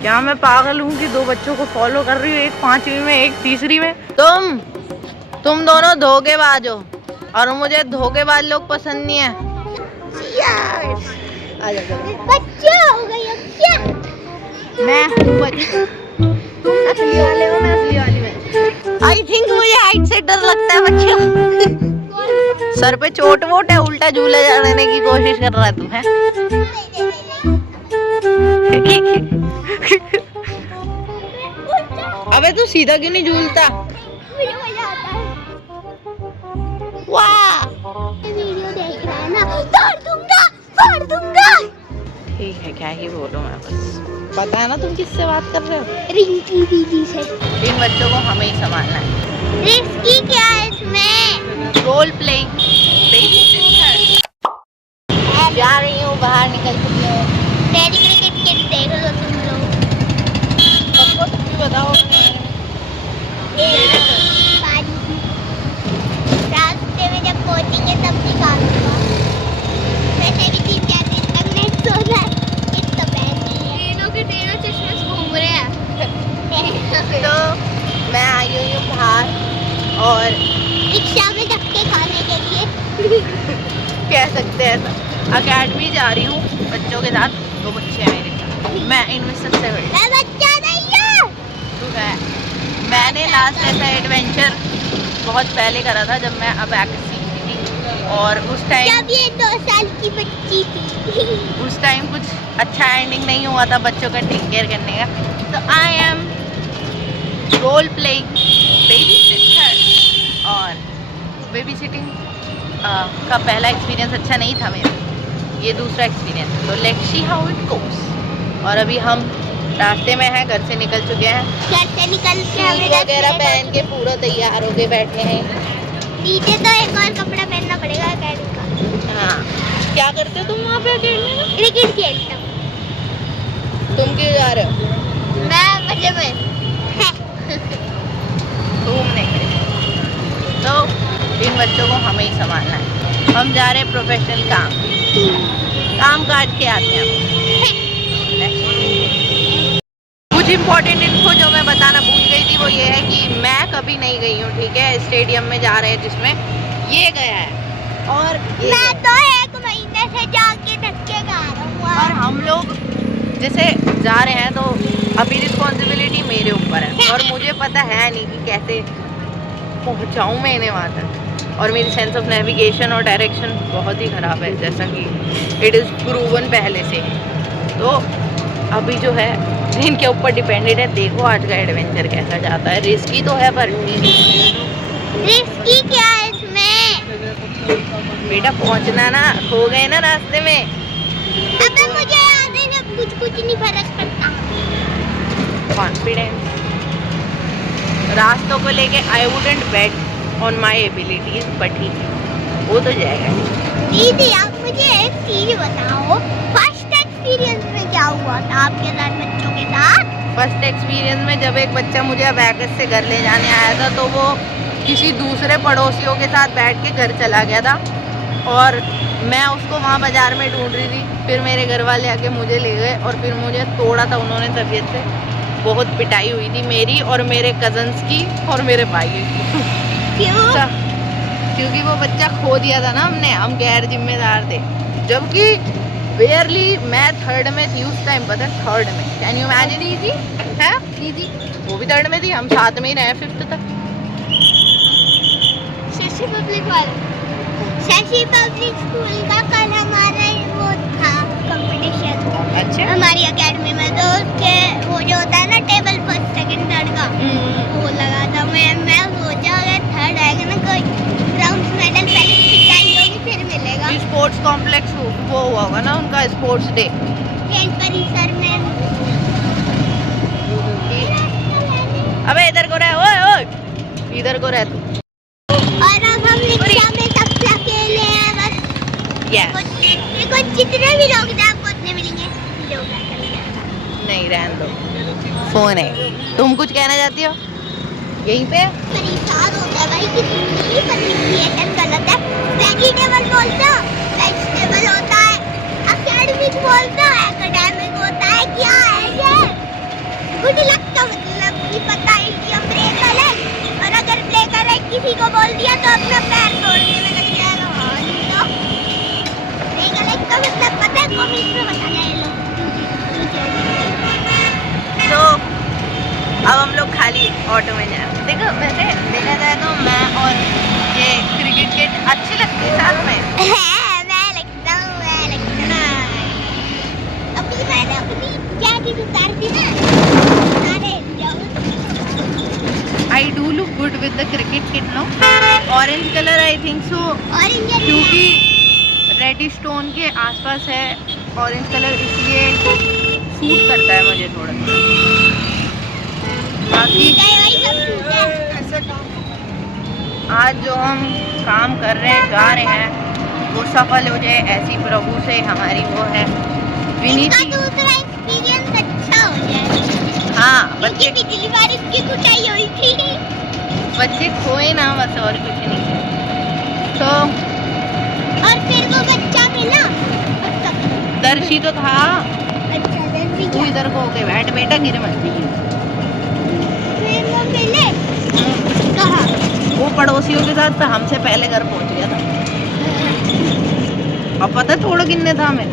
क्या मैं पागल हूँ कि दो बच्चों को फॉलो कर रही हूँ, एक 5वीं में एक 3री में। तुम दोनों धोखेबाज हो और मुझे धोखेबाज लोग पसंद नहीं है। बच्चा हो गई अब क्या? मैं तुम असली वाले हो, मैं असली वाली में। आई थिंक मुझे हाइट से डर लगता है बच्चों। सर पे चोट वोट है, उल्टा झूला चढ़ने की कोशिश कर रहा है तू है। अबे तू सीधा क्यों नहीं झूलता? मुझे मजा आता है। वाह वीडियो देख रहा है ना, फोड़ दूंगा। ठीक है, क्या ही बोलूं मैं, बस पता है ना तुम किससे बात कर रहे हो। रिंकी दीदी से। इन बच्चों को हमें ही संभालना है। रिस्की क्या है इसमें? Role playing baby sister. जा रही हूँ, बाहर निकल चुकी हूँ। डैडी क्रिकेट किड देख लो तुम लोग। सबको तुम भी बताओ। रास्ते में जब पहुंचेंगे तब निकालूंगा। वैसे भी 3-4 दिन तक नहीं सोना है, इतना बैन नहीं है। तीनों के तीनों चश्मे घूम रहे हैं। तो मैं आई हुई हूँ बाहर और रिक्शा में धक्के खाने के लिए। कह सकते हैं ऐसा। अकेडमी जा रही हूँ बच्चों के साथ, 2 बच्चे हैं मेरे साथ। मैं इनमें सबसे बड़ी। मैं बच्चा नहीं हूँ। तू है। मैंने लास्ट ऐसा एडवेंचर बहुत पहले करा था जब मैं अब सीखती थी, और उस टाइम जब ये 2 साल की बच्ची थी। उस टाइम कुछ अच्छा एंडिंग नहीं हुआ था बच्चों का टेक केयर करने का। तो I am role playing baby sister, और बेबी सिटिंग का पहला एक्सपीरियंस अच्छा नहीं था मेरा, ये दूसरा एक्सपीरियंस। तो let's see how it goes. और अभी हम रास्ते में हैं, घर से निकल चुके हैं। घर से निकल के शूज वगैरह पहन के पूरा तैयार होके बैठे हैं। नीचे तो एक और कपड़ा पहनना पड़ेगा अकेडमी का। हाँ, क्या करते हो तुम वहाँ पे अकेडमी में? क्रिकेट खेलता हूँ। तुम क्यों जा रहे हो? मैं मजे में घूमने के लिए। तो इन बच्चों को हमें ही संभालना है। हम जा रहे हैं प्रोफेशनल काम काज के आते हैं। कुछ इम्पोर्टेंट इन्फो जो मैं बताना भूल गई थी वो ये है कि मैं कभी नहीं गई हूँ, ठीक है। स्टेडियम में जा रहे हैं जिसमें ये गया है, और मैं तो 1 महीने से जाके धक्के खा रहा हूँ। और हम लोग जैसे जा रहे हैं तो अभी रिस्पॉन्सिबिलिटी मेरे ऊपर है, और मुझे पता है नहीं कि कैसे पहुँचाऊँ मैं इन्हें वहाँ तक। और मेरी सेंस ऑफ नेविगेशन और डायरेक्शन बहुत ही ख़राब है, जैसा कि इट इज़ प्रूवन पहले से। तो अभी जो है इनके ऊपर डिपेंडेड है। देखो आज का एडवेंचर कैसा जाता है। रिस्की तो है पर रिस्की क्या है इसमें? बेटा पहुंचना ना, खो गए ना रास्ते में। अबे मुझे याद है जब कुछ नहीं फर्क पड़ता। कॉन्फिडेंस रास्तों को लेके I wouldn't bet on my abilities, but ठीक है वो तो जाएगा। दीदी आप मुझे एक चीज बताओ, फर्स्ट एक्सपीरियंस में क्या हुआ था आपके साथ बच्चों के साथ? फर्स्ट एक्सपीरियंस में जब एक बच्चा मुझे अबैकस से घर ले जाने आया था, तो वो किसी दूसरे पड़ोसियों के साथ बैठ के घर चला गया था, और मैं उसको वहाँ बाजार में ढूंढ रही थी। फिर मेरे घर वाले आके मुझे ले गए और फिर मुझे तोड़ा था उन्होंने तबीयत से। बहुत पिटाई हुई थी मेरी और मेरे कजन्स की और मेरे भाई की। क्यों? क्योंकि वो बच्चा खो दिया था ना हमने, हम गैर जिम्मेदार थे। जबकि बेयरली मैं 3rd में थी उस टाइम, पता है 3rd में। Can you imagine? इजी है इजी, वो भी 3rd में थी, हम साथ में ही रहे 5th तक। शशि पब्लिक वाला, शशि पब्लिक स्कूल का कल हमारा वो था कंपटीशन। अच्छा, हमारी एकेडमी में तो उसके वो जो होता है ना टेबल 1st 2nd 3rd का, वो लगा था। मैं सोचा अगर 3rd आएगा ना कोई ब्राउन्स मेडल पहले पिटाई होगी फिर मिलेगा। स्पोर्ट्स कॉम्प्लेक्स वो हुआ होगा ना उनका स्पोर्ट्स डे खेल परिसर में। अबे इधर को रह, ओए ओए इधर को रह तू। और अब हम रिक्शा में सब अकेले हैं बस। यस, देखो जितने भी लोग हैं आपको उतने मिलेंगे। नहीं रहने दो, फोन है। तुम कुछ कहना चाहती हो? यहीं पे परेशान होता है भाई कि प्रोनाउंसिएशन गलत है। वेजिटेबल बोलता वेजिटेबल होता है, एकेडमिक बोलता है एकेडमिक होता है। क्या है ये? ऑटो में जाए। देखो वैसे देखा जाए तो मैं और ये क्रिकेट किट अच्छी लगती है साथ में। मैं लगता हूँ। अभी मैंने अपनी जैकेट उतार दी ना, अरे I do look good with the cricket kit no. Orange colour I think so, orange क्योंकि रेड स्टोन के आसपास है ऑरेंज कलर, इसलिए सूट करता है मुझे थोड़ा थोड़ा। बाकी आज जो हम काम कर रहे हैं, जा रहे हैं, वो सफल हो जाए ऐसी प्रभु से हमारी वो है विनीति। दूसरा एक्सपीरियंस अच्छा हो जाए। हाँ, बच्चे पिछली बार इसकी कुटाई हुई थी। बच्चे खोए ना, बस और कुछ नहीं। तो और फिर वो बच्चा मिला, दर्शी तो था। अच्छा दर्शी तू इधर को होके बैठ बेटा, गिर मत। फिर वो मिले कहाँ? वो पड़ोसियों के साथ हमसे पहले घर पहुंच गया था। अब पता थोड़ा किन्ने था हमें,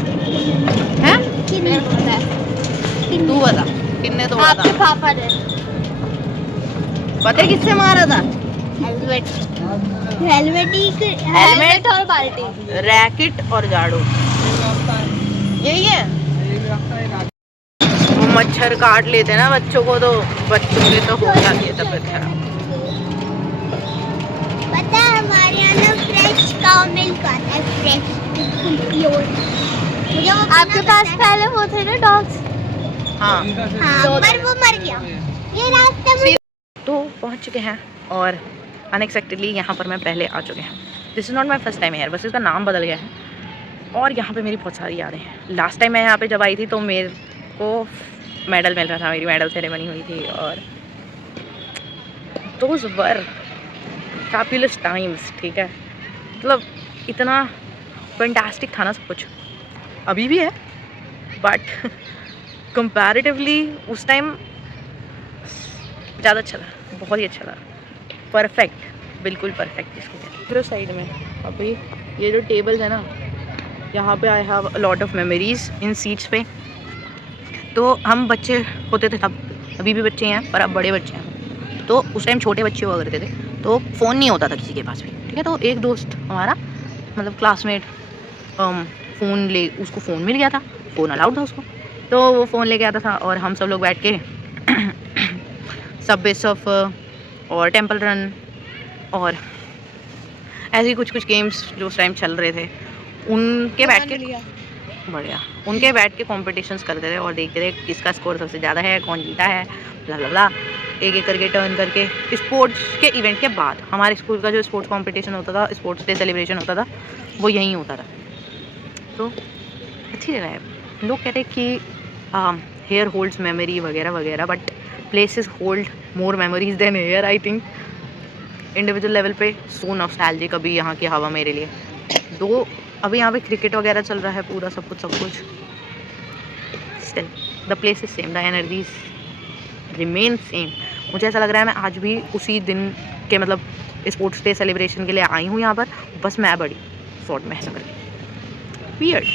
हैं? किन्ने बोला? तू बता किन्ने तोड़ा था? आपके पापा ने। पता है किससे मारा था? हेलमेट और बाल्टी, रैकेट और झाड़ू, यही है। वो मच्छर काट लेते ना बच्चों को, तो बच्चों के तो हो जाती है तबीयत खराब। पता है हमारे यहाँ ना फ्रेश काउ मिल्क आता है, फ्रेश बिल्कुल प्योर। आपके पास पहले वो थे ना डॉग्स? हाँ, हाँ, पर वो मर गया। ये रास्ते में तो पहुंच चुके हैं और अनएक्सपेक्टेडली यहाँ पर मैं पहले आ चुके हैं। This is not my first time here, बस इसका नाम बदल गया है। और यहाँ पे मेरी बहुत सारी यादें हैं। लास्ट टाइम मैं यहाँ पे जब आई थी तो मेरे को मेडल मिल रहा था, मेरी मेडल सेरेमनी हुई थी, और दोज वर फैबुलस टाइम्स। ठीक है, मतलब इतना फैंटास्टिक था ना सब कुछ, अभी भी है, बट कंपैरेटिवली उस टाइम ज़्यादा अच्छा था, बहुत ही अच्छा था। परफेक्ट, बिल्कुल परफेक्ट इसको कहते हैं। साइड में अभी ये जो टेबल्स है ना, यहाँ पे I have a lot of memories in seats पे। तो हम बच्चे होते थे तब, अभी भी बच्चे हैं पर अब बड़े बच्चे हैं। तो उस टाइम छोटे बच्चे हुआ करते थे, तो फ़ोन नहीं होता था किसी के पास भी। ठीक है, तो एक दोस्त हमारा मतलब क्लासमेट उसको फ़ोन मिल गया था, फ़ोन अलाउड था उसको, तो वो फ़ोन लेके आता था और हम सब लोग बैठ के सबवे सर्फ और टेम्पल रन और ऐसे ही कुछ कुछ गेम्स जो उस टाइम चल रहे थे, उनके बैठ के बढ़िया उनके बैठ के कॉम्पिटिशन्स करते थे और देखते थे किसका स्कोर सबसे ज़्यादा है, कौन जीता है, ब्ला ब्ला ब्ला, एक एक करके टर्न करके। स्पोर्ट्स के इवेंट के बाद हमारे स्कूल का जो स्पोर्ट्स कंपटीशन होता था, स्पोर्ट्स डे सेलिब्रेशन होता था, वो यहीं होता था। तो अच्छी जगह है। लोग कहते हैं कि हेयर होल्ड्स मेमोरी वगैरह वगैरह, but places hold more memories than here. I think individual level पे सो नॉस्टैल्जिक अभी यहाँ की हवा मेरे लिए। दो अभी यहाँ पे क्रिकेट वगैरह चल रहा है पूरा, सब कुछ still the place is same, the energies remain same. मुझे ऐसा लग रहा है मैं आज भी उसी दिन के मतलब स्पोर्ट्स डे सेलिब्रेशन के लिए आई हूँ यहाँ पर, बस मैं बड़ी शॉर्ट में ऐसा करके वियर्ड,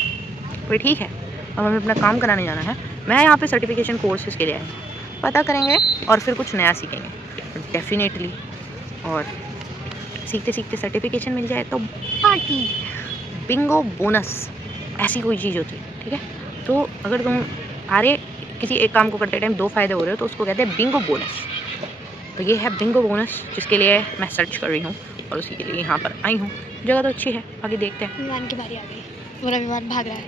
पर ठीक है। अब हमें अपना काम कराने जाना है। मैं यहाँ पे सर्टिफिकेशन कोर्सेज के लिए आई हूँ, पता करेंगे और फिर कुछ नया सीखेंगे डेफिनेटली। और सीखते सीखते सर्टिफिकेशन मिल जाए तो पार्टी, बिंगो, बोनस, ऐसी कोई चीज़ होती है। ठीक है, तो अगर तुम किसी एक काम को करते टाइम दो फायदे हो रहे हो तो उसको कहते हैं बिंगो बोनस। तो ये है बिंगो बोनस, जिसके लिए मैं सर्च कर रही हूँ और उसी के लिए यहाँ पर आई हूँ। जगह तो अच्छी है, आगे देखते हैं। विमान की बारी आ गई, पूरा विमान भाग रहा है।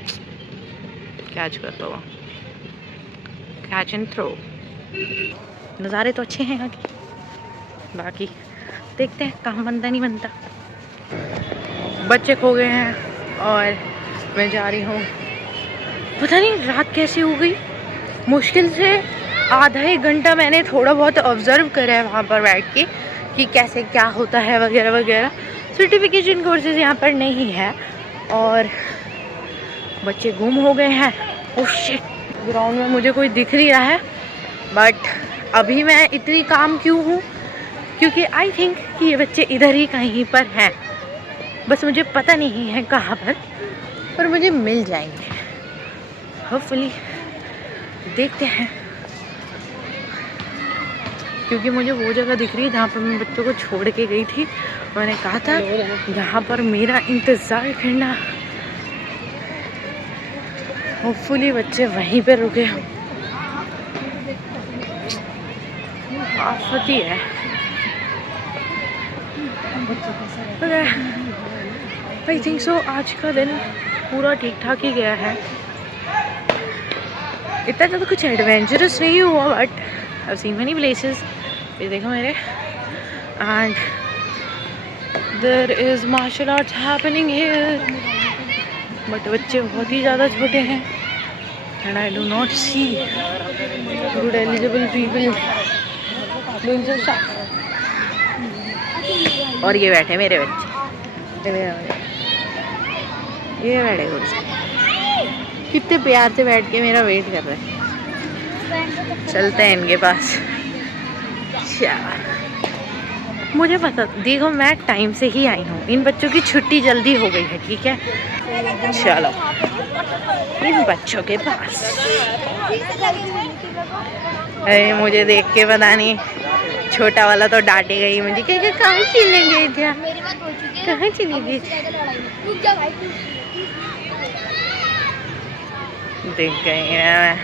कैच कर दो, कैच एंड थ्रो। नज़ारे तो अच्छे हैं यहाँ के, बाकी देखते हैं काम बनता नहीं बनता। बच्चे खो गए हैं और मैं जा रही हूँ, पता नहीं रात कैसे हो गई। मुश्किल से आधा एक घंटा मैंने थोड़ा बहुत ऑब्ज़र्व करा है वहाँ पर बैठ के कि कैसे क्या होता है वगैरह वगैरह। सर्टिफिकेशन कोर्सेज यहाँ पर नहीं है और बच्चे गुम हो गए हैं। ओह शिट, ग्राउंड में मुझे कोई दिख नहीं रहा है, बट अभी मैं इतनी काम क्यों हूँ, क्योंकि आई थिंक कि ये बच्चे इधर ही कहीं पर हैं, बस मुझे पता नहीं है कहाँ पर मुझे मिल जाएंगे होपफुली। देखते हैं क्योंकि मुझे वो जगह दिख रही है जहाँ पर मैं बच्चों को छोड़ के गई थी। मैंने कहा था यहाँ पर मेरा इंतज़ार करना। होपफुली बच्चे वहीं पे रुके। आफत ही है। आई थिंक सो आज का दिन पूरा ठीक ठाक ही गया है। इतना ज़्यादा कुछ एडवेंचरस नहीं हुआ, but I seen many places. ये देखो मेरे, and there is martial arts happening here, but बच्चे बहुत ही ज़्यादा छोटे हैं and I do not see good eligible people doing so stuff. और ये बैठे मेरे बच्चे, ये बैठे कुर्सी, कितने प्यार से बैठ के मेरा वेट कर रहे हैं। चलते हैं इनके पास। मुझे पता, देखो मैं टाइम से ही आई हूँ, इन बच्चों की छुट्टी जल्दी हो गई है, ठीक है। चलो इन बच्चों के पास। अरे मुझे देख के पता नहीं, छोटा वाला तो डांटे गई मुझे, क्या कहाँ चलेंगे, क्या कहाँ चलेगी। देख गई मैं।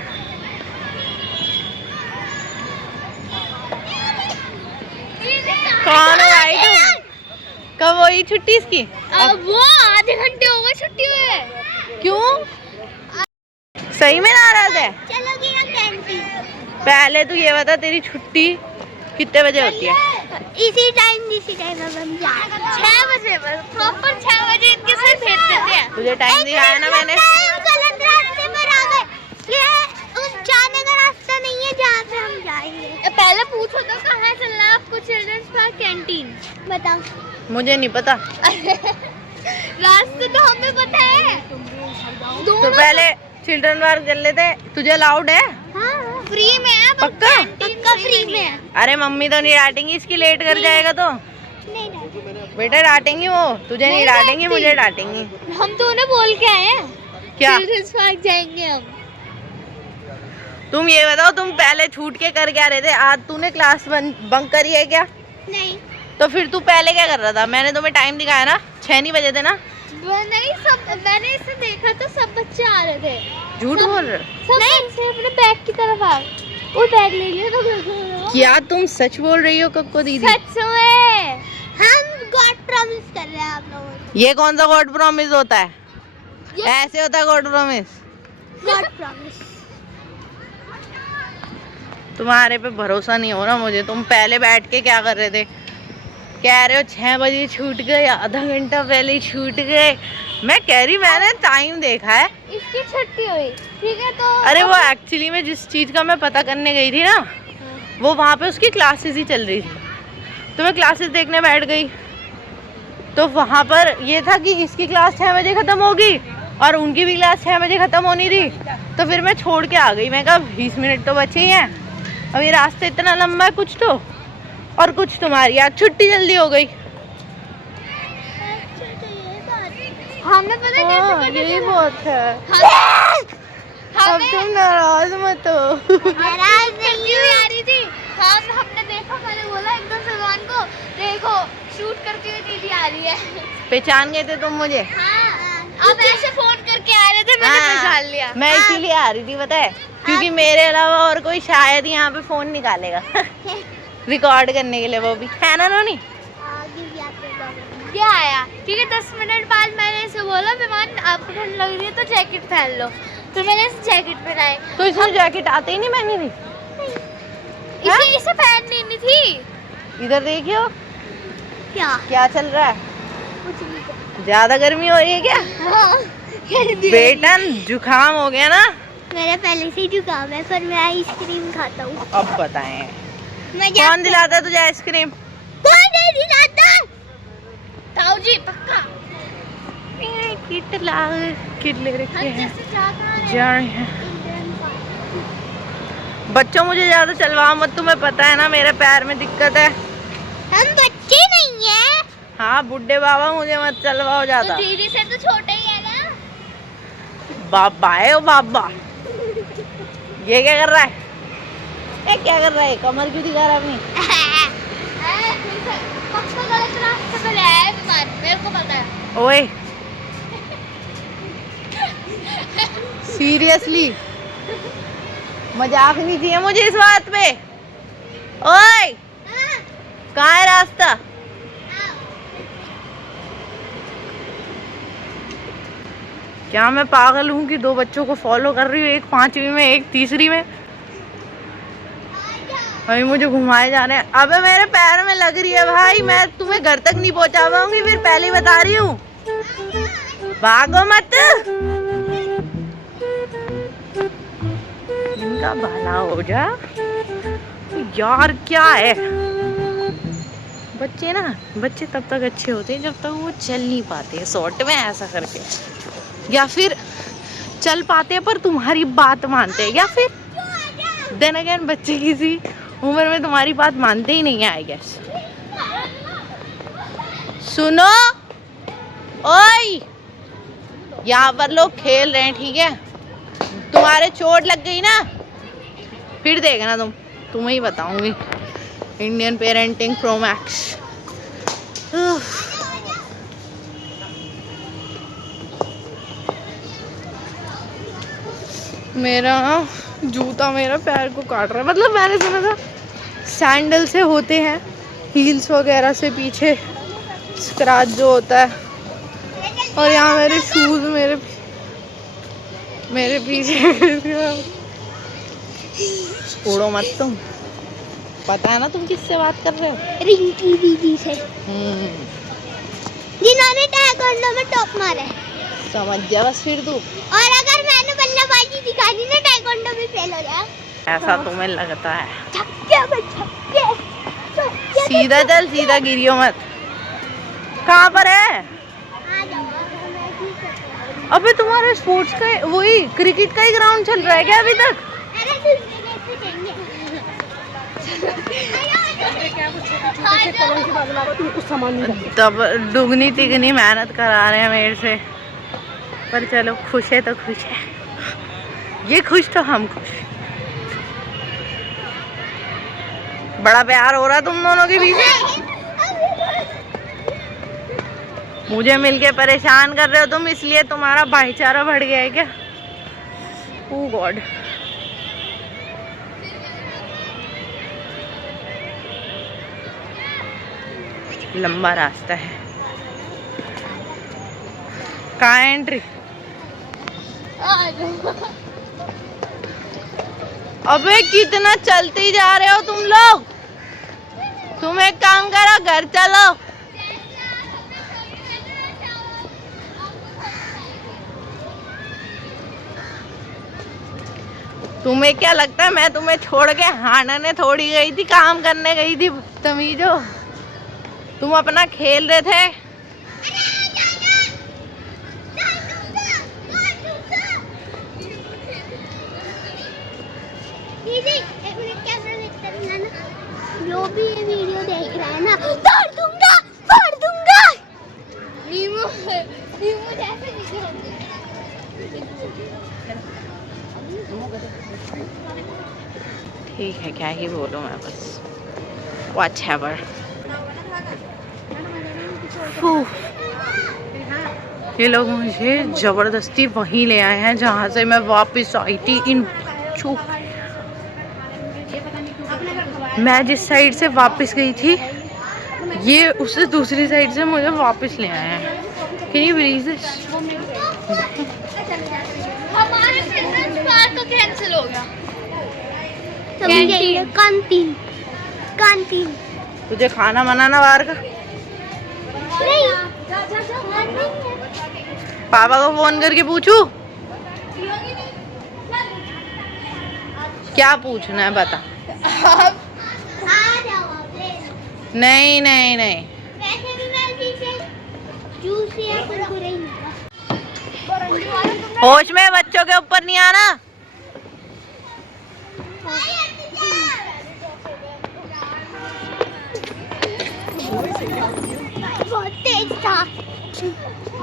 कौन हो भाई तुम? कब हुई छुट्टी इसकी? अब वो आधे घंटे हो गए छुट्टी हुए। क्यों? सही में नाराज है? चलोगी ना कैंटीन? पहले तू ये बता, तेरी छुट्टी कितने बजे होती है? इसी टाइम अब हम जा 6 बजे, बस प्रॉपर 6 बजे इनके साथ भेज देते हैं। तुझे टाइम दिखाया ना मैंने। गलत रास्ते पर आ गए। ये उस जाने का रास्ता नहीं है जहाँ से हम जाएंगे। पहले पूछो तो कहाँ चलना है आपको? Children's park canteen. बताओ। मुझे नहीं पता। रास्ते तो हमें पता है। तो पहले चिल्ड्रन पार्क चल लेते। तुझे अलाउड है? हाँ, फ्री में है। पक्का? पक्का फ्री में है। अरे मम्मी तो नहीं डांटेंगी इसकी लेट कर जाएगा तो? नहीं डांटेंगी। बेटा डांटेंगी वो, तुझे नहीं डांटेंगी, मुझे डांटेंगी। हम तो उन्हें बोल के आए हैं क्या? चिल्ड्रंस पार्क जाएंगे हम। तुम ये बताओ, तुम पहले छूट के कर क्या रहे थे? आज तूने क्लास बंक करी है क्या? नहीं। तो फिर तू पहले क्या कर रहा था? मैंने तुम्हें टाइम दिखाया ना, 6 नहीं बजे थे ना? नहीं, सब मैंने इसे देखा तो सब बच्चे आ रहे थे। झूठ बोल रहे? सब बच्चे अपने बैग की तरफ आ। वो बैग ले लिया तो क्या तुम सच बोल रही हो कक्को दीदी? सच में हम गॉड प्रॉमिस कर रहे हैं आप लोगों को। ये कौन सा गॉड प्रॉमिस होता है? ऐसे होता है गॉड प्रॉमिस? God promise. तुम्हारे पे भरोसा नहीं हो रहा मुझे। तुम पहले बैठ के क्या कर रहे थे? कह रहे हो 6 बजे छूट गए, आधा घंटा पहले ही छूट गए। मैं कह रही मैंने टाइम देखा है। इसकी छुट्टी हुई, ठीक है तो। अरे वो एक्चुअली में जिस चीज़ का मैं पता करने गई थी ना, वो वहाँ पे उसकी क्लासेस ही चल रही थी, तो मैं क्लासेस देखने बैठ गई। तो वहाँ पर ये था कि इसकी क्लास 6 बजे ख़त्म होगी और उनकी भी क्लास 6 बजे ख़त्म होनी थी। तो फिर मैं छोड़ के आ गई। मैं कहा 20 मिनट तो बचे ही हैं, अब ये रास्ता इतना लंबा है कुछ तो, और कुछ तुम्हारी आज छुट्टी जल्दी हो गई। हमें पता कैसे यही बहुत है। अब तुम नाराज मत हो। नाराज नहीं आ रही थी। हमने देखा, मैंने बोला एकदम से भगवान को, देखो शूट करती हुई दीदी आ रही है। पहचान गए थे तुम मुझे? हाँ, अब ऐसे फोन करके आ रहे थे, मैंने पहचान लिया। मैं इसीलिए आ रही थी, पता है, क्योंकि मेरे अलावा और कोई शायद यहाँ पे फोन निकालेगा रिकॉर्ड करने के लिए, वो भी है ना नोनी? क्या आया? ठीक है, 10 मिनट बाद मैंने इसे बोला मेहमान आपको ठंड लग रही है तो जैकेट पहन लो, तो मैंने इसे जैकेट पहनाई। तो इसमें जैकेट आते ही नहीं पहनी थी? इसे पहननी नहीं थी। इधर देखियो क्या क्या चल रहा है। ज्यादा गर्मी हो रही है क्या? हाँ। बेटा जुकाम हो गया ना? मेरा पहले से ही जुकाम है, पर मैं आइसक्रीम खाता हूँ। अब बताएं कौन दिलाता है तुझे आइसक्रीम? कौन नहीं दिलाता? ताऊ जी पक्का। किट ले रखे हैं, जा रहे हैं। बच्चों मुझे ज्यादा चलवा मत, तुम्हें पता है ना मेरे पैर में दिक्कत है। हम बच्चे नहीं हैं। हाँ बुड्ढे बाबा मुझे मत चलवाओ ज्यादा। तो दीदी से तो छोटे ही है ना। बाबा है ओ बाबा। ये क्या कर रहा है? ए, क्या कर रहा है? कमर क्यों दिखा रहा है अपनी? मेरे को पता है। ओए सीरियसली मजाक नहीं चाहिए मुझे इस बात पे। ओए कहाँ है रास्ता? क्या मैं पागल हूँ कि दो बच्चों को फॉलो कर रही हूँ, एक 5वीं में एक 3री में। भाई मुझे घुमाए जा रहे हैं। अबे मेरे पैर में लग रही है भाई, मैं तुम्हें घर तक नहीं पहुंचा पाऊंगी, फिर पहले ही बता रही हूँ। भागो मत, इनका भला हो जा यार। क्या है बच्चे तब तक अच्छे होते हैं जब तक वो चल नहीं पाते शॉर्ट में ऐसा करके, या फिर चल पाते हैं पर तुम्हारी बात मानते हैं, या फिर देन अगेन बच्चे किसी उम्र में तुम्हारी बात मानते ही नहीं है आई गेस। सुनो ओए, यहाँ पर लोग खेल रहे हैं ठीक है, तुम्हारे चोट लग गई ना फिर देखना तुम्हें ही बताऊंगी। Indian parenting pro max. मेरा जूता मेरा पैर को काट रहा है। मतलब मैंने सुना था सैंडल से होते हैं, हील्स वगैरह से पीछे स्क्रैच जो होता है, और यहाँ मेरे शूज मेरे पीछे। उड़ो मत तुम, पता है ना तुम किससे बात कर रहे हो? रिंकी दीदी से, जिन्होंने टाइकोंडो में टॉप मारा है। समझ जा बस फिर तू। और अगर मैंने बल्लेबाजी दिखा दी ना टाइकोंडो में फेल हो जाए। ऐसा तुम्हें लगता है? छक्के। सीधा चल, सीधा गिरियो मत। कहाँ पर है? अबे तुम्हारे स्पोर्ट्स का वही क्रिकेट का ही ग्राउंड चल रहा है क्या अभी तक? तब दुगनी तिगनी मेहनत करा रहे हैं मेरे से, पर चलो खुश है तो खुश है, ये खुश तो हम खुश। बड़ा प्यार हो रहा है तुम दोनों के बीच। मुझे मिलके परेशान कर रहे हो तुम, इसलिए तुम्हारा भाईचारा बढ़ गया है क्या? ओह गॉड। लंबा रास्ता है। कहाँ है एंट्री? अबे कितना चलते ही जा रहे हो तुम लोग। तुम एक काम करो, घर चलो। तुम्हें क्या लगता है मैं तुम्हें छोड़ के हानने थोड़ी गई थी, काम करने गई थी तमीजो। तुम अपना खेल रहे थे। दीदी एक मिनट कैमरा देखते रहना, जो भी ये वीडियो देख रहा है ना फाड़ दूंगा। नीमू जैसे वीडियो ठीक है, क्या ही बोलूं मैं, बस व्हाटएवर। ये लोग मुझे जबरदस्ती वहीं ले आए हैं जहाँ से मैं वापस आई थी। इन मैं जिस साइड से वापस गई थी, ये उससे दूसरी साइड से मुझे वापस ले आए हैं। Can you believe this? हमारे चिल्ड्रंस पार्क कैंसिल हो गया। कैंटीन। तुझे खाना बनाना बाहर का? नहीं। पापा को फोन करके पूछूं? क्या पूछना है बता। नहीं। वैसे भी मैं पीछे जूस या कुरकुरे ही होश में बच्चों के ऊपर नहीं आना। बहुत तेज था।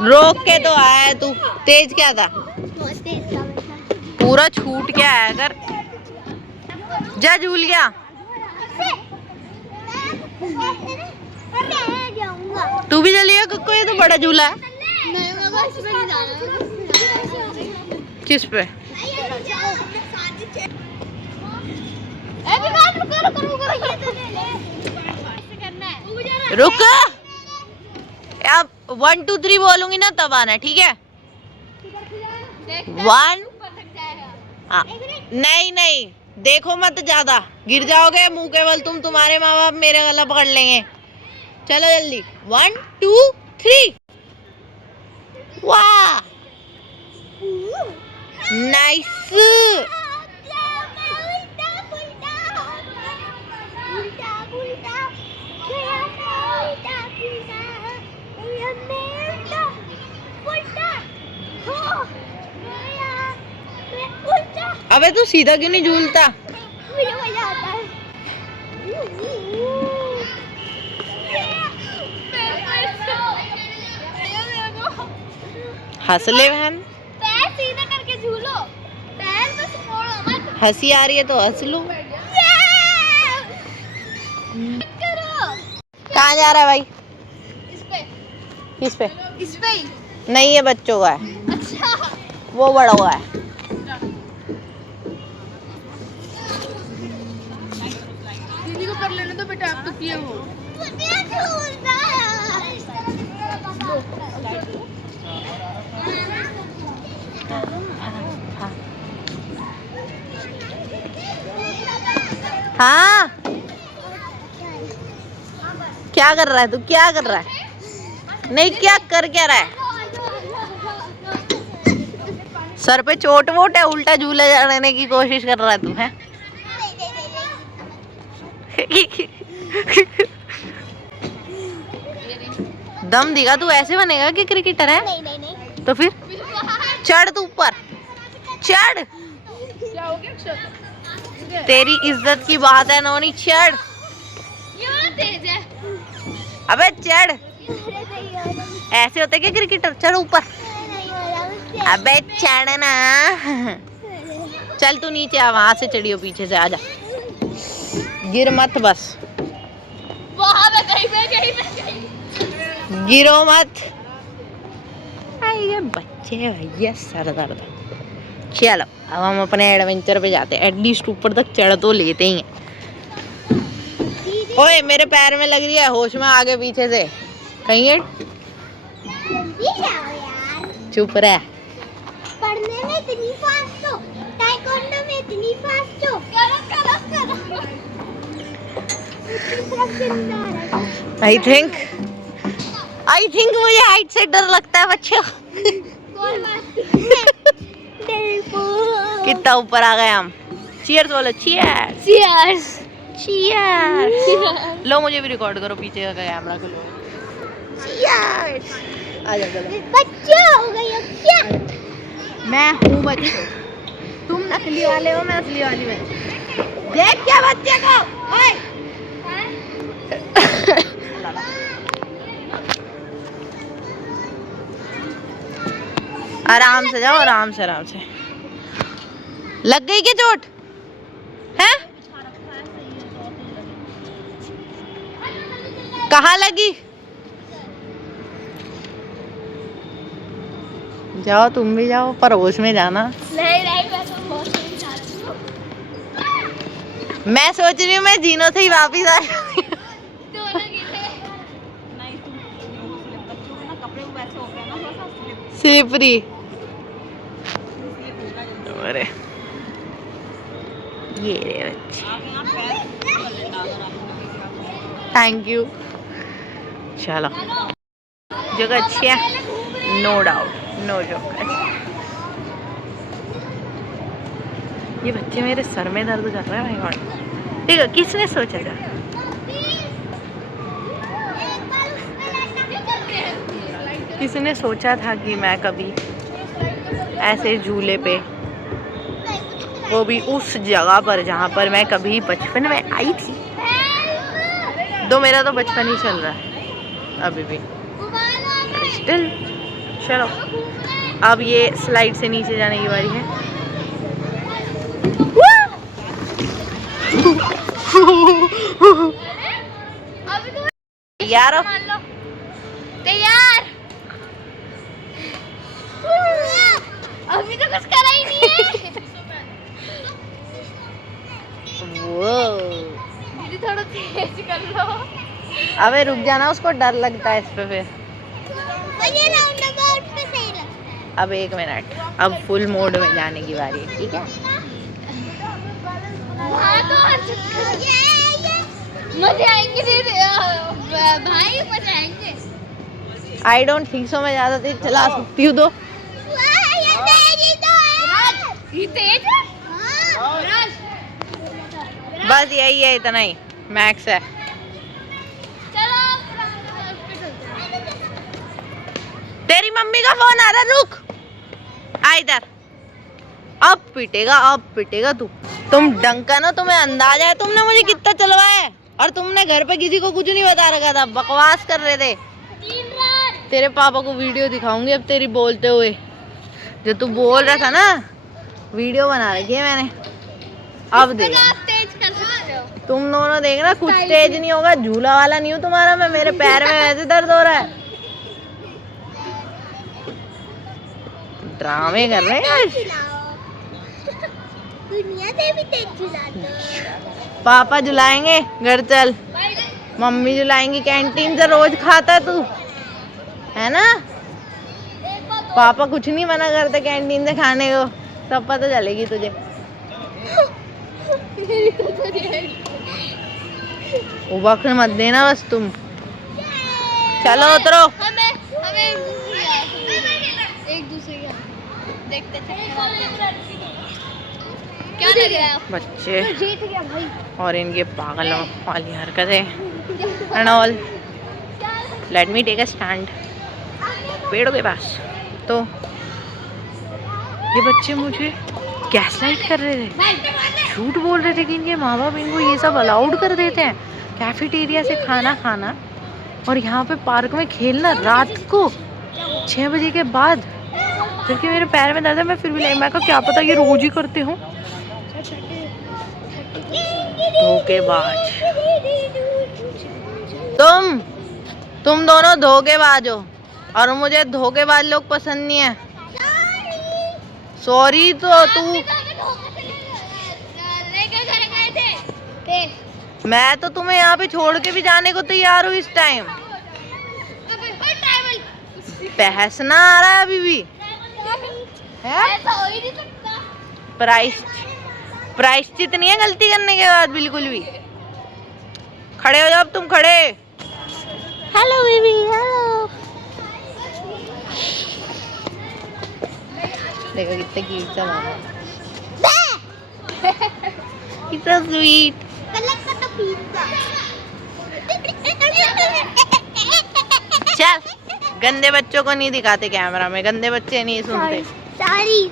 रोक के तो आया तू, तेज क्या था? बहुत तेज था। पूरा छूट के आया कर। जा झूल गया। तू भी चलिए कुक्को, ये तो बड़ा झूला है। किस पे? रुक, अब 1 2 3 बोलूंगी ना तब आना, ठीक है? 1 नहीं नहीं, देखो मत ज्यादा, गिर जाओगे मुंह के बल तुम, तुम्हारे माँ बाप मेरे गला पकड़ लेंगे। चलो जल्दी, 1 2 3। वाह नाइस। अबे तू सीधा क्यों नहीं झूलता? मुझे मजा आता है। हंस ले बहन, पैर सीधा करके झूलो, पैर बस मोड़ो मत। हंसी आ रही है तो हंस लो। करो। कहाँ जा रहा है भाई? इस पे किस पे? इस पे ही। नहीं, ये बच्चों का है, अच्छा वो बड़ा हुआ है। दीदी को कर लेने दो बेटा, आप तो किए हो। हाँ क्या कर रहा है तू? क्या कर रहा है? नहीं, क्या कर क्या रहा है? सर पे चोट वोट है, उल्टा झूले जाने की कोशिश कर रहा है तू, है? दम दिखा, तू ऐसे बनेगा कि क्रिकेटर है? नहीं नहीं नहीं। तो फिर चढ़ तू ऊपर, चढ़। क्या हो गया? तेरी इज्जत की बात है नोनी, चढ़। ये तेज है। अबे चढ़, ऐसे होते क्या क्रिकेटर? चढ़ ऊपर। अबे चढ़ना। चल तू नीचे आ, वहां से चढ़ियो, पीछे से आजा, गिर मत बस, गिरो मत। ये बच्चे भैया सर दर्द। चलो अब हम अपने एडवेंचर पे जाते हैं, एटलीस्ट ऊपर तक चढ़ तो लेते ही हैं। ओए मेरे पैर में लग रही है, होश में आगे पीछे से कहीं है। चुप रह। पढ़ने में इतनी फास्ट हो, ताइक्वांडो में इतनी फास्ट हो। आई थिंक मुझे हाइट से डर लगता है बच्चों। कितना ऊपर आ गए हम। चीयर्स बोलो, चीयर्स। चीयर्स। चीयर्स। लो मुझे भी रिकॉर्ड करो, पीछे का कैमरा खोलो। चीयर्स। आ जाओ चलो। बच्चा हो गई हो क्या? मैं हूँ बच्चों, तुम नकली वाले हो, मैं असली वाली हूँ। देख क्या बच्चे को। ओए आराम से जाओ, आराम से, आराम से। लग गई क्या चोट है? कहाँ लगी? जाओ तुम भी जाओ, पर होश में जाना। नहीं नहीं, मैं तो बहुत सही चाहती हूँ। मैं सोच रही हूँ मैं जीनो से ही वापिस आ जाऊँ। स्लिपरी। अरे ये रे बच्चे, थैंक यू। चलो जगह अच्छी है, नो डाउट, नो जोक। ये बच्चे मेरे सर में दर्द कर रहा है भाई गॉड। ठीक है, किसने सोचा था? किसने सोचा था कि मैं कभी ऐसे झूले पे, वो भी उस जगह पर जहाँ पर मैं कभी बचपन में आई थी। दो मेरा तो बचपन ही चल रहा है अभी भी स्टिल। चलो अब ये स्लाइड से नीचे जाने की बारी है। अभी तो यार मान लो तैयार। अभी तो कुछ करा ही नहीं है। वो दीदी थोड़ा तेज कर लो। अबे रुक जाना, उसको डर लगता है इस पे फिर। मुझे राउंड अबाउट पे सही लगता है। अब 1 मिनट, अब फुल मोड में जाने की बारी है, ठीक है? हाँ तो मजे आएंगे दीदी, भाई मजे आएंगे। आई डोंट थिंक सो मैं ज्यादा तेज चला सकती हूँ तो। ये तेज है? राज, बस यही है, इतना ही मैक्स है। चलो तेरी मम्मी का फोन आ रहा, रुक आ इधर। अब पिटेगा तू। तुम डंकन हो, तुम्हें अंदाजा है तुमने मुझे कितना चलवाया है, और तुमने घर पे किसी को कुछ नहीं बता रखा था, बकवास कर रहे थे। तेरे पापा को वीडियो दिखाऊंगी अब तेरी बोलते हुए, जो तू बोल रहा था ना, वीडियो बना रखी है मैंने। अब देख, आप तेज कर सकते हो। तुम दोनों देखना, कुछ तेज नहीं होगा, झूला वाला नहीं हूँ तुम्हारा मैं, मेरे पैर में वैसे दर्द हो रहा है। ड्रामे कर रहे हैं आज। दुनिया से भी तेज चलाते हो। पापा झुलाएंगे, घर चल। मम्मी झुलाएंगी, कैंटीन से रोज खाता है तू, है ना? पापा कुछ नहीं मना करते कैंटीन से खाने को, सब पता चलेगी तुझे। वक्त मत देना बस तुम। चलो उतरो। हमें एक दूसरे के देखते क्या लग रहा है? बच्चे जीत गया भाई। और इनके पागलों वाली हरकतें and all. Let me take a stand पेड़ों के पास। तो ये बच्चे मुझे गैसलाइट कर रहे थे, झूठ बोल रहे थे कि इनके माँ बाप इनको ये सब अलाउड कर देते हैं, कैफेटेरिया से खाना खाना और यहाँ पे पार्क में खेलना रात को 6 बजे के बाद। जबकि मेरे पैर में दर्द है, मैं फिर भी नहीं, मैं कहा क्या पता ये रोज ही करते हो। धोखेबाज तुम दोनों धोखेबाज हो, और मुझे धोखेबाज लोग पसंद नहीं है। सॉरी तो तू, मैं तो तुम्हें यहाँ पे छोड़ के भी जाने को तैयार हूँ इस टाइम। बहसना आ रहा है अभी भी है? प्रायश्चित नहीं है गलती करने के बाद बिल्कुल भी। खड़े हो जाओ अब तुम, खड़े। Hello baby, hello. देखो कितने क्यूट सा मामा, कितना स्वीट। चल, गंदे बच्चों को नहीं दिखाते कैमरा में, गंदे बच्चे नहीं सुनते। सॉरी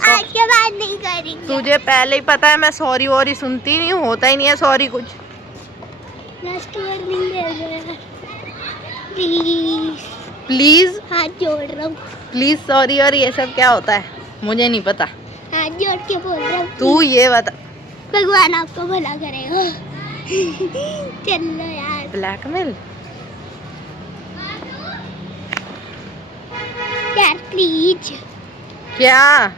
आज के बाद नहीं करेंगे। तुझे पहले ही पता है मैं सॉरी वॉरी सुनती नहीं हूँ, होता ही नहीं है सॉरी कुछ। लास्ट वार्निंग दे दो प्लीज, प्लीज हाथ जोड़ रहा हूँ। प्लीज सॉरी और ये सब क्या होता है मुझे नहीं पता, हाथ जोड़ के बोल रहा हूँ। तू ये बता। भगवान आपको भला करेगा। चलो यार। ब्लैकमेल यार प्लीज, क्या?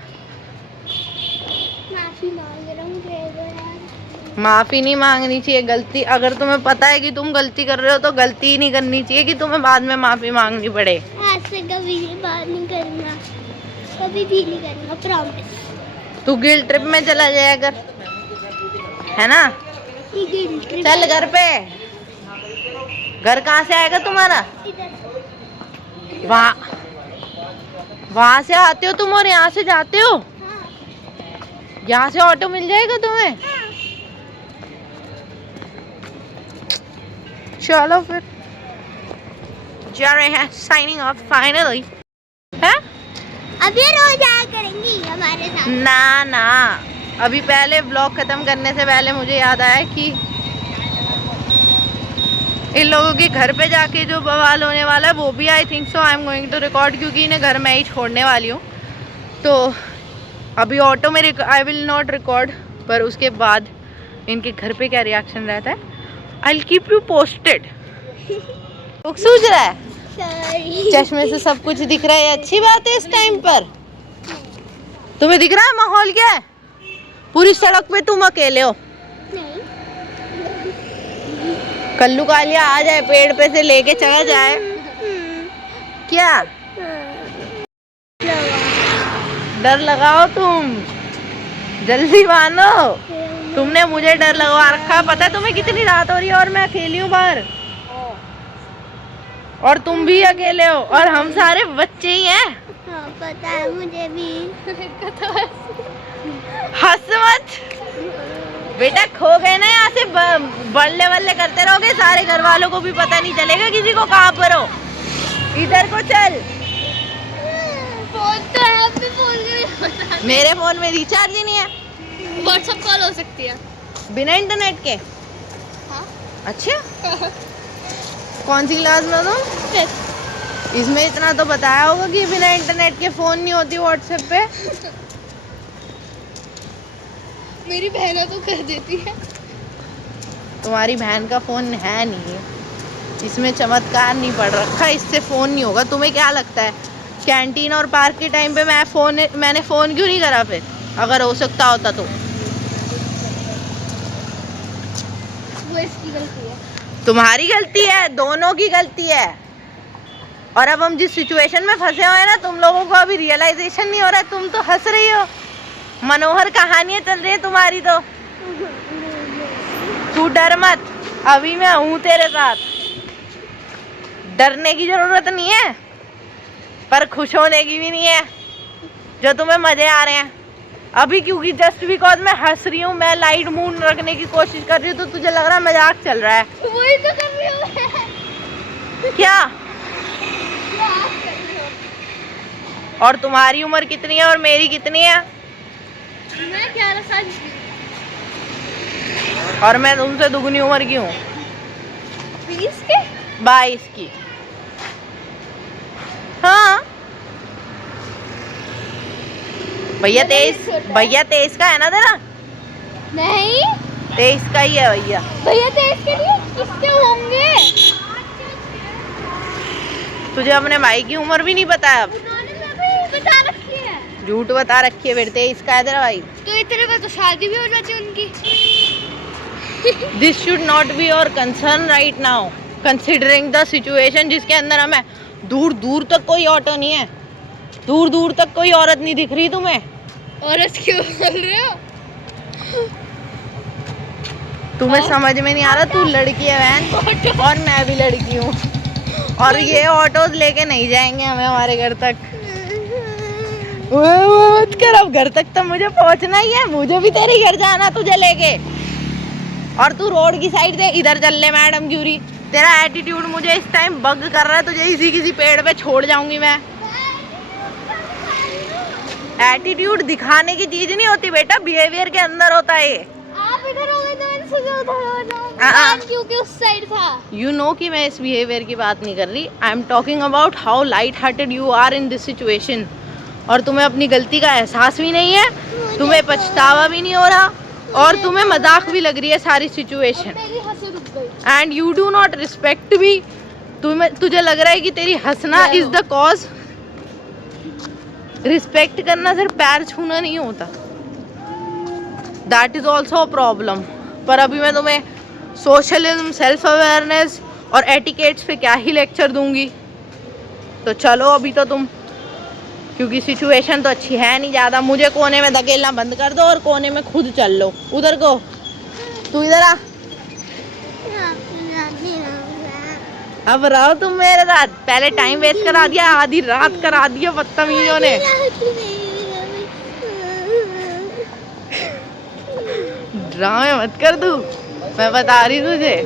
माफी मांग रहा हूँ, दे दो यार। माफी नहीं मांगनी चाहिए, गलती अगर तुम्हें पता है कि तुम गलती कर रहे हो तो गलती ही नहीं करनी चाहिए कि तुम्हें बाद में माफी मांगनी पड़े। आज से कभी भी बात नहीं करना, कभी भी नहीं करना, प्रॉमिस। तू गिल्ट ट्रिप में चला जाया कर, है ना? चल घर पे। घर कहाँ से आएगा तुम्हारा? वहाँ से आते हो तुम और यहाँ से जाते हो? यहाँ से ऑटो मिल जाएगा तुम्हें? चलो फिर जा रहे हैं, साइनिंग ऑफ फाइनली। है अब ये रोज आया करेंगी हमारे साथ। ना अभी पहले ब्लॉग खत्म करने से पहले मुझे याद आया कि इन लोगों के घर पे जाके जो बवाल होने वाला है वो भी I think so I am going to record, क्योंकि इन्हें घर में ही छोड़ने वाली हूँ। तो अभी ऑटो में आई विल नॉट रिकॉर्ड, पर उसके बाद इनके घर पे क्या रिएक्शन रहता है। I'll keep you posted. तो सूझ रहा है, चश्मे से सब कुछ दिख रहा है, अच्छी बात है इस टाइम पर। तुम्हें दिख रहा है माहौल क्या है? पूरी सड़क पे तुम अकेले हो। कल्लू कालिया आ जाए पेड़ पे से लेके चला जाए क्या? डर लगाओ तुम, जल्दी मानो। तुमने मुझे डर लगवा रखा, पता है तुम्हें कितनी रात हो रही है और मैं अकेली हूँ बाहर, और तुम भी अकेले हो, और हम सारे बच्चे ही हैं। हाँ, पता है मुझे भी। हंस मत बेटा, खो गए ना यहाँ से, बल्ले बल्ले करते रहोगे, सारे घर वालों को भी पता नहीं चलेगा किसी को कहाँ पर हो। इधर को चल। फोन तो है, अपने फोन में मेरे फोन में रिचार्ज ही नहीं है। व्हाट्सएप कॉल हो सकती है बिना इंटरनेट के? हाँ? अच्छा कौन सी क्लास में हो तुम? इसमें इतना तो बताया होगा कि बिना इंटरनेट के फोन नहीं होती व्हाट्सएप पे। मेरी बहना तो कर देती है। तुम्हारी बहन का फोन है नहीं, इसमें चमत्कार नहीं पड़ रखा, इससे फोन नहीं होगा। तुम्हें क्या लगता है कैंटीन और पार्क के टाइम पे मैंने फोन क्यों नहीं करा फिर, अगर हो सकता होता तो? वो इसकी गलती है। तुम्हारी गलती है, दोनों की गलती है। और अब हम जिस सिचुएशन में फंसे हुए हैं ना, तुम लोगों को अभी रियलाइजेशन नहीं हो रहा। तुम तो हंस रही हो, मनोहर कहानियां चल रही है तुम्हारी तो। तू डर मत, अभी मैं हूँ तेरे साथ, डरने की जरूरत नहीं है, पर खुश होने की भी नहीं है जो तुम्हें मजे आ रहे हैं अभी। क्योंकि जस्ट बिकॉज मैं हंस रही हूँ, मैं लाइट मूड रखने की कोशिश कर रही हूँ, तो तुझे लग रहा है मजाक चल रहा है। वही तो कर रही हूँ क्या? आप कर रही हो। और तुम्हारी उम्र कितनी है और मेरी कितनी है? मैं 11 साल की और मैं तुमसे दुगनी उम्र की हूँ। 20 के 22 की। हाँ भैया 23 का है ना तेरा? नहीं 23 का ही है भैया। भैया 23 के लिए किसके होंगे? तुझे अपने भाई की उम्र भी नहीं पता है अब? उन्होंने भी बता रखी है। झूठ बता रखी है, फिर 23 का है तेरा भाई। तो इतने में तो शादी भी हो जाती है उनकी। This should not be your concern right now, considering the situation जिसके अंदर हम हैं। दूर दूर तक कोई ऑटो नहीं है, दूर दूर तक कोई औरत नहीं दिख रही तुम्हें। औरत क्यों बोल रहे हो? तुम्हें समझ में नहीं आ रहा, तू लड़की है बहन और मैं भी लड़की हूँ, और ये ऑटोज लेके नहीं जाएंगे हमें हमारे घर तक। मत कर, अब घर तक तो मुझे पहुँचना ही है, मुझे भी तेरे घर जाना तुझे लेके। और तू रोड की साइड से इधर चल ले मैडम क्यूरी। तेरा एटीट्यूड मुझे इस टाइम बग कर रहा है, तुझे इसी किसी पेड़ पे छोड़ जाऊंगी मैं। एटीट्यूड दिखाने की चीज नहीं होती बेटा, बिहेवियर के अंदर होता है ये। आप इधर हो गए तो मैंने सोचा उधर हो जाऊं, क्योंकि उस साइड था। यू नो कि मैं इस बिहेवियर की बात नहीं कर रही। I am talking about how light hearted you are in this situation. और तुम्हें अपनी गलती का एहसास भी नहीं है, तुम्हें पछतावा भी नहीं हो रहा, और तुम्हें मजाक भी लग रही है सारी सिचुएशन। मेरी हंसी रुक गई। And you do not respect मी। तुझे लग रहा है कि तेरी हंसना इज द कॉज। रिस्पेक्ट करना सिर्फ पैर छूना नहीं होता, that is also a problem. पर अभी मैं तुम्हें सोशलिज्म, सेल्फ अवेयरनेस और एटिकेट्स पे क्या ही लेक्चर दूंगी। तो चलो अभी तो तुम, क्योंकि सिचुएशन तो अच्छी है नहीं ज़्यादा, मुझे कोने में धकेलना बंद कर दो और कोने में खुद चल लो। उधर को, तू इधर आ। अब रहो तुम मेरे साथ, पहले टाइम वेस्ट करा दिया, आधी रात करा दिया बदतमीजों ने। ड्रामे मत कर तू, मैं बता रही तुझे,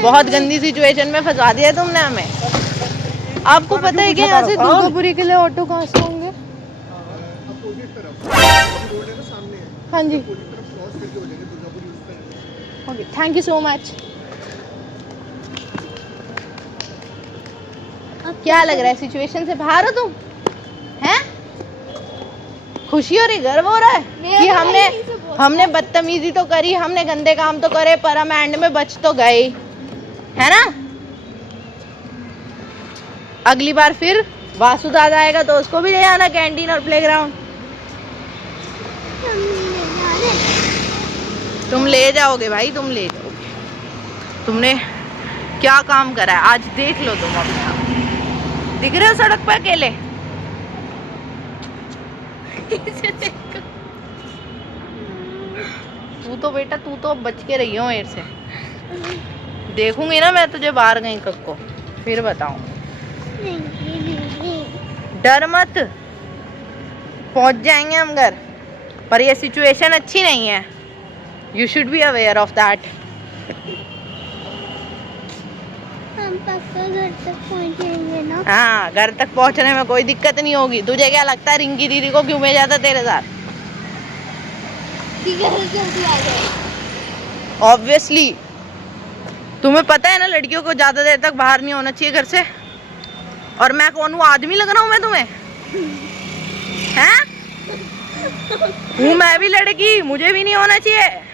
बहुत गंदी सिचुएशन में फंसा दिया तुमने हमें। आपको पता है कि यहाँ से दुर्गापुरी के लिए ऑटो कहाँ से होंगे? हाँ जी, okay, thank you so much. क्या लग रहा है, सिचुएशन से बाहर हो तुम? हैं? खुशी हो रही, गर्व हो रहा है कि हमने हमने बदतमीजी तो करी, हमने गंदे काम तो करे, पर हम एंड में बच तो गए, है ना। अगली बार फिर वासु दादा आएगा तो उसको भी ले आना कैंटीन और प्लेग्राउंड। तुम ले जाओगे भाई, तुम ले जाओगे। तुमने क्या काम करा है आज, देख लो तुम अपना। दिख रहे हो सड़क पे अकेले? तू तो बेटा, तू तो बच के रही हो मेरे से। देखूंगी ना मैं तुझे बाहर कहीं को, फिर बताऊं। डर मत, पहुंच जाएंगे हम घर, पर ये सिचुएशन अच्छी नहीं है। You should be aware of that. हम पक्का घर तक पहुंचेंगे ना? हाँ, घर तक पहुंचने में कोई दिक्कत नहीं होगी। तुझे क्या लगता है रिंकी दीदी को क्यों भेजा था तेरे साथ? ऑब्वियसली तुम्हें पता है ना, लड़कियों को ज्यादा देर तक बाहर नहीं होना चाहिए घर से। और मैं कौन हूँ, आदमी लग रहा हूँ मैं तुम्हें? हैं? हूँ मैं भी लड़की, मुझे भी नहीं होना चाहिए।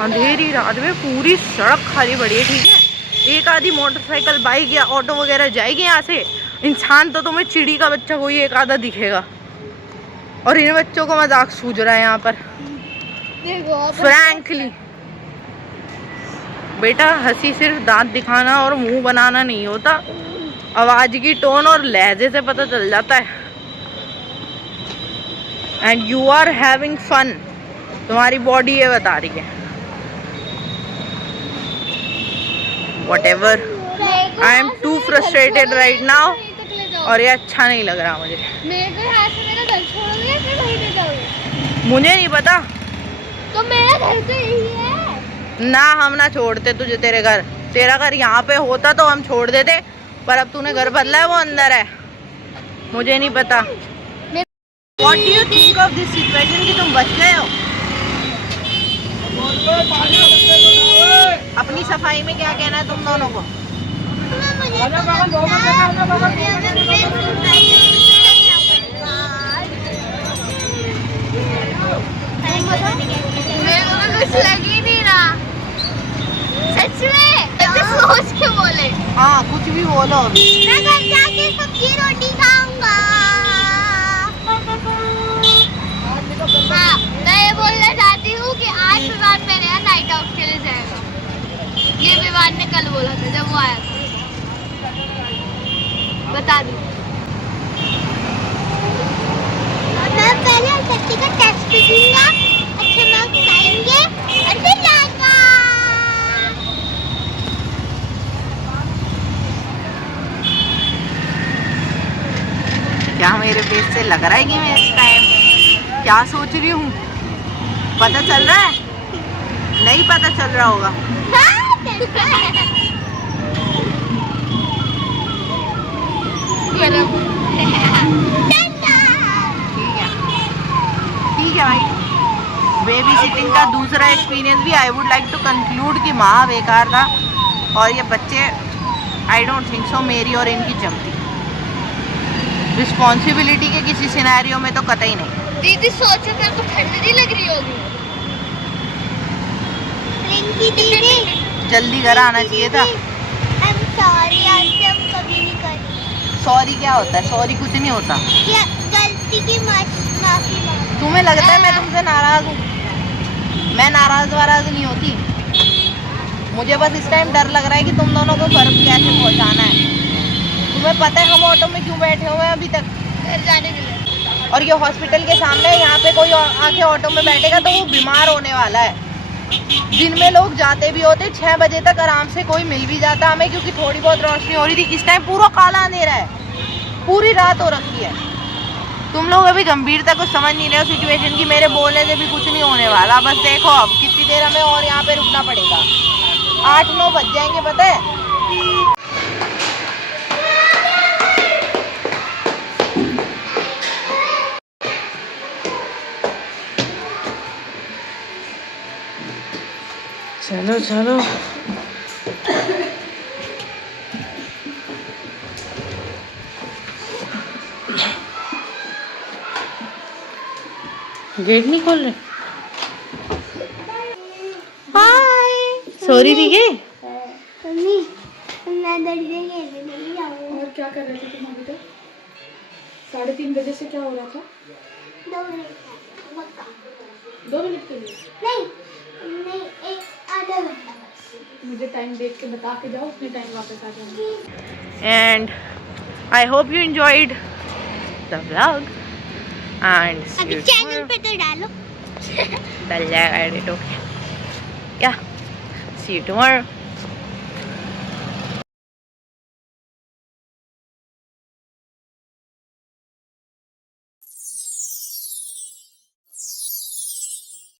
अंधेरी रात में पूरी सड़क खाली पड़ी है, ठीक है। एक आधी मोटरसाइकिल, बाइक या ऑटो वगैरह जाएगी यहाँ से। इंसान तो तुम्हें चिड़ी का बच्चा कोई एक आधा दिखेगा, और इन बच्चों को मजाक सूझ रहा है यहाँ पर। फ्रैंकली बेटा, हंसी सिर्फ दांत दिखाना और मुंह बनाना नहीं होता, आवाज की टोन और लहजे से पता चल जाता है। And you are having fun, तुम्हारी बॉडी ये बता रही है। Whatever, I am too frustrated right now, और ये अच्छा नहीं लग रहा मुझे। मेरे को यहाँ से मेरा घर छोड़ोगे या फिर वहीं पे जाओगे? मुझे नहीं पता। तो मेरा घर तो यही है ना, हम ना छोड़ते तुझे तेरे घर। तेरा घर यहाँ पे होता तो हम छोड़ देते, पर अब तूने घर बदला है, वो अंदर है। मुझे नहीं पता। What do you think of this situation कि तुम बच गए हो? अपनी सफाई में क्या कहना है तुम दोनों को? मेरे को तो कुछ लग ही नहीं रहा, सच में। ऐसे सोच के बोले। हाँ, कुछ भी बोलो। मैं घर जाके सब्जी रोटी खाऊंगा। हाँ, मैं ये बोलना चाहती हूँ कि आज विवान मेरे यहाँ नाइट आउट के लिए जाएगा। ये विवान ने कल बोला था जब वो आया था। बता दूँ। मैं पहले सच्ची का टेस्ट दूंगा, अच्छे मार्क्स आएंगे और फिर जाऊंगा। क्या मेरे फेस से लग रहा है कि मैं इस टाइम क्या सोच रही हूँ? पता चल रहा है? नहीं पता चल रहा होगा। ठीक है भाई। बेबी सिटिंग का दूसरा एक्सपीरियंस भी I would like to conclude कि माँ बेकार था, और ये बच्चे आई डोंट थिंक सो मेरी और इनकी जमती। रिस्पॉन्सिबिलिटी के किसी सिनेरियो में तो कतई नहीं। दीदी सोचो, मेरे को ठंड नहीं लग रही होगी। रिंकी दीदी, जल्दी घर आना चाहिए था। आई एम सॉरी, आज से हम कभी नहीं करेंगे। सॉरी क्या होता है? सॉरी कुछ नहीं होता। गलती की माफी मांगो। तुम्हें लगता है मैं तुमसे नाराज हूँ? मैं नाराज वाराज नहीं होती। मुझे बस इस टाइम डर लग रहा है कि तुम दोनों को घर कैसे पहुँचाना है। तुम्हें पता है हम ऑटो में क्यों बैठे हुए हैं अभी तक? घर जाने के लिए। और ये हॉस्पिटल के सामने है, यहाँ पे कोई आके ऑटो में बैठेगा तो वो बीमार होने वाला है। दिन में लोग जाते भी होते, 6 बजे तक आराम से कोई मिल भी जाता हमें, क्योंकि थोड़ी बहुत रोशनी हो रही थी। इस टाइम पूरा काला अंधेरा है, पूरी रात हो रखी है। तुम लोग अभी गंभीरता को समझ नहीं रहे हो सिचुएशन की। मेरे बोलने से भी कुछ नहीं होने वाला। बस देखो अब कितनी देर हमें और यहाँ पे रुकना पड़ेगा। 8-9 बज जाएंगे, पता है। चलो चलो, गेट नहीं खोल रहे। हाय, सॉरी थी ये। मम्मी मैं दर्जे खेलने नहीं जाऊंगी। और क्या कर रहे थे तुम अभी तक? 3:30 बजे से क्या हो रहा था? 2 मिनट पक्का 2 मिनट के लिए? नहीं एक आधा घंटा बस। मुझे टाइम देख के बता के जाओ, उतने टाइम वापस आ जाऊंगी। And I hope you enjoyed the vlog. And see अभी you चैनल tomorrow. पे तो डालो। डल जाएगा edit, okay. Yeah. See you tomorrow.